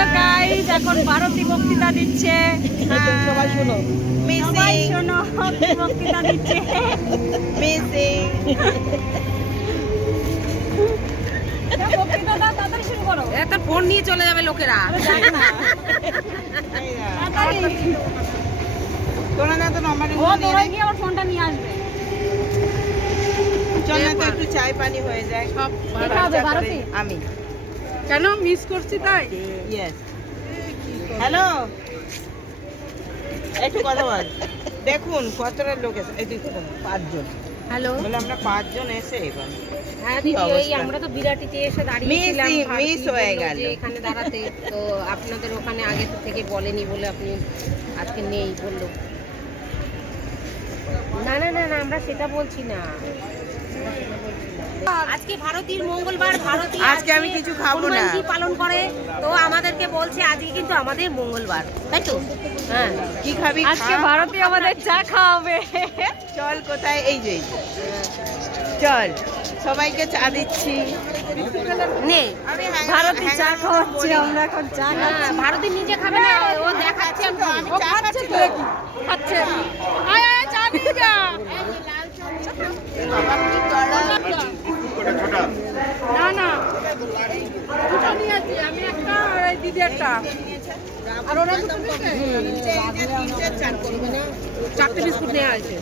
Hello guys, এখন ভারতী বক্তৃতা দিচ্ছে। সবাই শোনো। সবাই শোনো, কি বক্তৃতা দিচ্ছে। মিসিং বক্তৃতা দাও, তাড়াতাড়ি শুরু করো। একটা ফোন নিয়ে চলে যাবে লোকেরা। যাক না, তাড়াতাড়ি। তোরা না তো নম্বর ও তোরা গিয়ে আমার ফোনটা নিয়ে আসবে। চল না তো একটু চাই পানি হয়ে যায় সব কে খাবে, ভারতী? আমি কেন মিস করছি তাই? ইয়েস হ্যালো একটু কথা বল দেখুন কতটা লোক এসে এই দেখুন 5 জন হ্যালো। বলে আমরা 5 জন এসে এবার হ্যাঁ কি দিদি, ওই অবস্থা? আমরা তো বিরাটিতে এসে দাঁড়িয়েছিলাম। মিস ভারতী হয়ে বললো গেল। যে এখানে দাঁড়াতে, তো আপনাদের ওখানে আগে থেকে বলেনি বলে আপনি আজকে নেই বললো। না না না না, আমরা সেটা বলছি না। আজকে ভারতীর মঙ্গলবার, ভারতী আজকে আমি কিছু খাবো না। হনুমানজি পালন করে, তো আমাদেরকে বলছে আজকে কিন্তু আমাদের মঙ্গলবার, তাই তো? হ্যাঁ, কি খাবি আজকে খা। ভারতী আমাদের চা খাওয়াবে। চল কোথায় এই যে চল সবাইকে চা দিচ্ছি নে। ভারতী চা খাওয়াচ্ছে, আমরা এখন চা হ্যাঁ, খাচ্ছি। ভারতী নিজে খাবে না, ও দেখাচ্ছে। আমি চা খাচ্ছি তো। খাচ্ছে। আয় আয়, চা নিয়ে যা। বাবা কি গরম। না না, দুটো নিয়েছি আমি, একটা আর এই দিদি একটা। আর ওরা দুটো নিয়েছে? চারটে বিস্কুট নেওয়া হয়েছে।